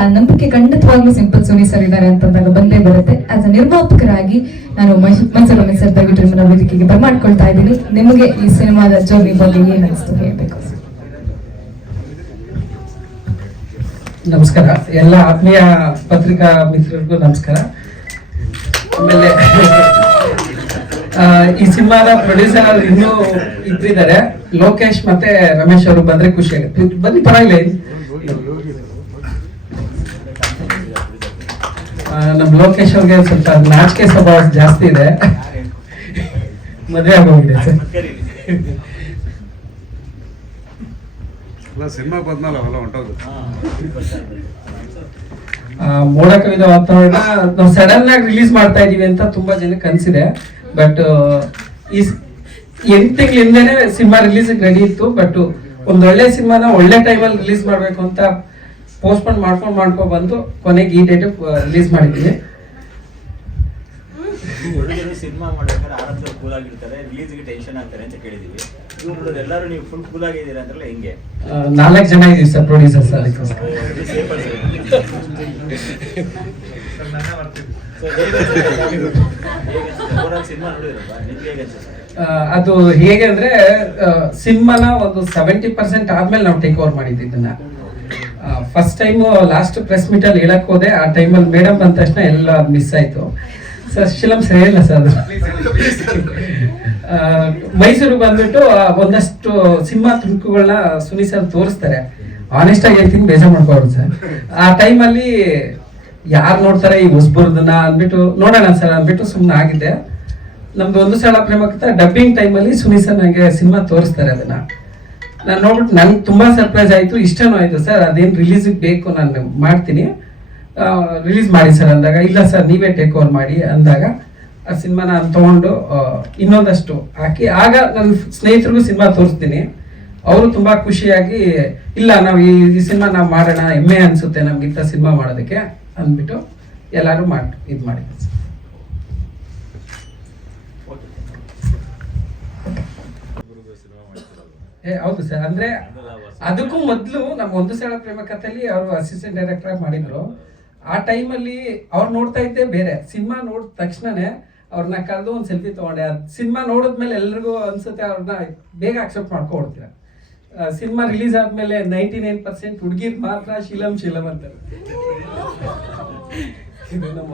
ಆ ನಂಬಿಕೆ ಖಂಡಿತವಾಗ್ಲೂ ಸಿಂಪಲ್ ಸೋನಿ ಸರ್ ಇದ್ದಾರೆ ಅಂತಂದಾಗ ಬಂದೇ ಬರುತ್ತೆ. ಆಸ್ ಅ ನಿರ್ಮಾಪಕರಾಗಿ ನಾನು ಮನ್ಸೂರ್ ಸರ್ ದಯವಿಟ್ಟು ನಿಮ್ಮನ್ನ ವೇದಿಕೆಗೆ ಬರ್ಮಾಡ್ಕೊಳ್ತಾ ಇದ್ದೀನಿ. ನಿಮಗೆ ಈ ಸಿನಿಮಾದ ಜರ್ನಿ ಬಗ್ಗೆ ಏನ್ ಅನಿಸ್ತು ಹೇಳ್ಬೇಕು? ನಮಸ್ಕಾರ, ಎಲ್ಲ ಆತ್ಮೀಯ ಪತ್ರಿಕಾ ಮಿತ್ರರಿಗೂ ನಮಸ್ಕಾರ. ಆಮೇಲೆ ಈ ಸಿನಿಮಾದ ಪ್ರೊಡ್ಯೂಸರ್ ಇನ್ನೂ ಇಬ್ಬರಿದ್ದಾರೆ, ಲೋಕೇಶ್ ಮತ್ತೆ ರಮೇಶ್ ಅವರು. ಬಂದ್ರೆ ಖುಷಿ ಆಗುತ್ತೆ, ಬನ್ನಿ ಪರವಾಗಿಲ್ಲ. ನಮ್ ಲೋಕೇಶ್ ಅವ್ರಿಗೆ ಸ್ವಲ್ಪ ನಾಚಿಕೆ ಸ್ವಭಾವ ಜಾಸ್ತಿ ಇದೆ, ಮದುವೆ ಆಗೋಗಿದೆ ಸರ್. ಸಿನಿಮಾ ಬಂದ್ಮೇಲೆ ಅವೆಲ್ಲ ಹೊಂಟೋದು. ಮೋಡ ಕವಿದ ವಾತಾವರಣ ನಾವು ಸಡನ್ ಆಗಿ ರಿಲೀಸ್ ಮಾಡ್ತಾ ಇದೀವಿ ಅಂತ ತುಂಬಾ ಜನಕ್ಕೆ ಅನ್ಸಿದೆ. ಬಟ್ ಈ 8 ತಿಂಗಳಿಂದನೇ ಸಿನಿಮಾ ರಿಲೀಸ್ ರೆಡಿ ಇತ್ತು. ಬಟ್ ಒಂದ್ ಒಳ್ಳೆ ಸಿನಿಮಾನ ಒಳ್ಳೆ ಟೈಮಲ್ಲಿ ರಿಲೀಸ್ ಮಾಡ್ಬೇಕು ಅಂತ ಪೋಸ್ಟ್ಪೋನ್ ಮಾಡ್ಕೊಂಡು ಬಂದು ಕೊನೆಗೆ ಈ ಡೇಟ್ ರಿಲೀಸ್ ಮಾಡಿದ್ವಿ. ಸಿನಿಮಾ ಮಾಡ್ಬೇಕಾದ್ರೆ ಆರಾಮ್ಸಲ್ಲಿ ಕೂಲ್ ಆಗಿರ್ತಾರೆ, ರಿಲೀಸ್ಗೆ ಟೆನ್ಷನ್ ಆಗ್ತಾರೆ ಅಂತ ಕೇಳಿದೀವಿ. ಇವ್ರು ಎಲ್ಲರೂ ನೀವು ಫುಲ್ ಕೂಲ್ ಆಗಿದ್ದೀರಾ ಅಂದ್ರೆ ಹೆಂಗೆ? 4 ಜನ ಇದೀವಿ ಸರ್ ಪ್ರೊಡ್ಯೂಸರ್ಸ್. ಅದು ಹೇಗೆ ಅಂದ್ರೆ ಸಿನಿಮಾನ ಒಂದು 70% ಆದ್ಮೇಲೆ ನಾವು ಟೇಕ್ ಓವರ್ ಮಾಡಿದ್ವಿ ಇದನ್ನ. First time last press meet ಅಲ್ಲಿ ಹೇಳಕ್ ಹೋದೆ, ಆ ಟೈಮಲ್ಲಿ ಮೇಡಮ್ ಬಂದ ತಕ್ಷಣ ಎಲ್ಲ ಮಿಸ್ ಆಯ್ತು ಸರ್. ಶಿಲಂ ಸರಿ ಇಲ್ಲ ಸರ್ ಅದು. ಮೈಸೂರು ಬಂದ್ಬಿಟ್ಟು ಒಂದಷ್ಟು ಸಿನಿಮಾ ತುಣುಕುಗಳನ್ನ ಸುನಿ ಸರ್ ತೋರಿಸ್ತಾರೆ. ಆನೆಸ್ಟ್ ಆಗಿ ಹೇಳ್ತೀನಿ, ಬೇಜಾರ್ ಮಾಡ್ಕೋರು ಸರ್. ಆ ಟೈಮಲ್ಲಿ ಯಾರು ನೋಡ್ತಾರೆ ಈ ಹೊಸಬರ್ದನ್ನ ಅಂದ್ಬಿಟ್ಟು ನೋಡೋಣ ಸರ್ ಅಂದ್ಬಿಟ್ಟು ಸುಮ್ಮನೆ ಆಗಿದ್ದೆ. ನಮ್ದು ಒಂದು ಸಲ ಪ್ರೇಮಕ್ಕೆ ಡಬ್ಬಿಂಗ್ ಟೈಮಲ್ಲಿ ಸುನಿ ಸರ್ ನನಗೆ ಸಿನಿಮಾ ತೋರಿಸ್ತಾರೆ. ಅದನ್ನ ನಾನು ನೋಡ್ಬಿಟ್ಟು ನನ್ಗೆ ತುಂಬಾ ಸರ್ಪ್ರೈಸ್ ಆಯ್ತು, ಇಷ್ಟನೂ ಆಯ್ತು ಸರ್. ಅದೇನು ರಿಲೀಸಿಗೆ ಬೇಕು ನಾನು ಮಾಡ್ತೀನಿ, ರಿಲೀಸ್ ಮಾಡಿ ಸರ್ ಅಂದಾಗ, ಇಲ್ಲ ಸರ್ ನೀವೇ ಟೇಕ್ ಓವರ್ ಮಾಡಿ ಅಂದಾಗ ಆ ಸಿನಿಮಾ ನಾನು ತಗೊಂಡು ಇನ್ನೊಂದಷ್ಟು ಹಾಕಿ, ಆಗ ನನ್ನ ಸ್ನೇಹಿತರಿಗೂ ಸಿನಿಮಾ ತೋರಿಸ್ತೀನಿ. ಅವರು ತುಂಬಾ ಖುಷಿಯಾಗಿ, ಇಲ್ಲ ನಾವು ಈ ಸಿನಿಮಾ ನಾವು ಮಾಡೋಣ, ಹೆಮ್ಮೆ ಅನ್ಸುತ್ತೆ ನಮ್ಗಿಂತ ಸಿನಿಮಾ ಮಾಡೋದಕ್ಕೆ ಅಂದ್ಬಿಟ್ಟು ಎಲ್ಲರೂ ಇದು ಮಾಡಿದ್ವಿ. ಹೌದು ಸರ್. ಅಂದ್ರೆ ಅದಕ್ಕೂ ಮೊದಲು ನಮ್ಮ ಒಂದು ಸಲ ಪ್ರೇಮ ಕಥೆಯಲ್ಲಿ ಅವರು ಅಸಿಸ್ಟೆಂಟ್ ಡೈರೆಕ್ಟರ್ ಆಗಿ ಮಾಡಿದ್ರು. ಆ ಟೈಮಲ್ಲಿ ಅವ್ರು ನೋಡ್ತಾ ಇದ್ದೆ ಬೇರೆ. ಸಿನಿಮಾ ನೋಡಿದ ತಕ್ಷಣನೇ ಅವ್ರನ್ನ ಕರೆದು ಒಂದು ಸೆಲ್ಫಿ ತಗೊಂಡೆ. ಸಿನಿಮಾ ನೋಡಿದ್ಮೇಲೆ ಎಲ್ರಿಗೂ ಅನ್ಸುತ್ತೆ ಅವ್ರನ್ನ ಬೇಗ ಅಕ್ಸೆಪ್ಟ್ ಮಾಡ್ಕೊಡ್ತೀರ. ಸಿನಿಮಾ ರಿಲೀಸ್ ಆದ್ಮೇಲೆ 99% ಹುಡುಗಿರ್ ಮಾತ್ರ ಶೀಲಂ ಶೀಲಂ ಅಂತಾರೆ. ಇದು ನಮ್ಮ